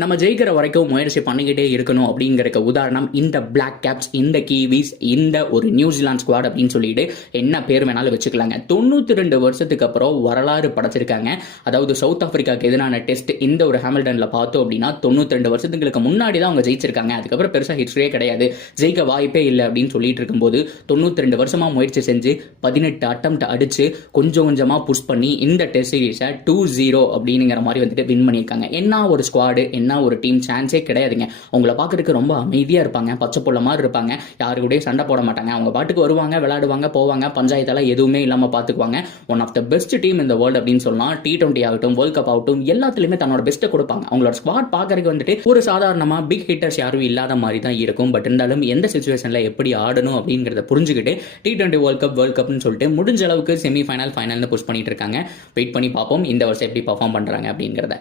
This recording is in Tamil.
நம்ம ஜெயிக்கிற வரைக்கும் முயற்சி பண்ணிக்கிட்டே இருக்கணும் அப்படிங்கிற உதாரணம் இந்த பிளாக் கேப்ஸ், இந்த கீவிஸ், இந்த ஒரு நியூசிலாந்து ஸ்குவாட் அப்படின்னு சொல்லிட்டு என்ன பேர் வேணாலும் வச்சுக்கலாங்க. 92 வருஷத்துக்கு அப்புறம் வரலாறு படைச்சிருக்காங்க. அதாவது சவுத் ஆப்பிரிக்காவுக்கு எதிரான டெஸ்ட் இந்த ஒரு ஹாமில்டன்ல பார்த்தோம் அப்படின்னா 92 வருஷத்துக்கு முன்னாடி தான் அவங்க ஜெயிச்சிருக்காங்க. அதுக்கப்புறம் பெருசா ஹிஸ்டரியே கிடையாது, ஜெயிக்க வாய்ப்பே இல்லை அப்படின்னு சொல்லிட்டு இருக்கும்போது 92 வருஷமா முயற்சி செஞ்சு 18 அட்டம்ப்ட் அடிச்சு கொஞ்சம் கொஞ்சமா புஷ் பண்ணி இந்த டெஸ்ட் சீரீஸை 2-0 அப்படிங்கிற மாதிரி வந்துட்டு வின் பண்ணியிருக்காங்க. என்ன ஒரு ஸ்குவாடு, என்ன ஒரு டீம், சான்ஸே கிடையாதுங்க. உங்களை பார்க்கறதுக்கு ரொம்ப அமைதியா இருப்பாங்க, பச்சை புள்ள மாதிரி இருப்பாங்க, யாரு கூட சண்டை போட மாட்டாங்க, அவங்க பாட்டுக்கு வருவாங்க, விளையாடுவாங்க, போவாங்க, பஞ்சாயத்தெல்லாம் எதுவுமே இல்லாம பாத்துக்குவாங்க. One of the best team இந்த வேர்ல்டு அப்படின்னு சொல்லலாம். T20 ஆகட்டும், வேர்ல்ட் கப் ஆகட்டும், எல்லாத்துலயுமே தன்னோட பெஸ்ட்டை கொடுப்பாங்க. அவங்களோட ஸ்குவாட் பார்க்கறதுக்கு வந்துட்டு ஒரு சாதாரணமா பிக் ஹிட்டர்ஸ் யாரும் இல்லாத மாதிரி தான் இருக்கும். பட் இருந்தாலும் எந்த சிச்சுவேஷன்ல எப்படி ஆடணும் அப்படிங்கறத புரிஞ்சுக்கிட்டு T20 வேர்ல்ட் கப்னு சொல்லிட்டு முடிஞ்ச அளவுக்கு செமி ஃபைனல், ஃபைனல்னு புஷ் பண்ணிட்டு இருக்காங்க. வெயிட் பண்ணி பார்ப்போம் இந்த வருஷம் எப்படி பர்ஃபார்ம் பண்றாங்க அப்படிங்கறத.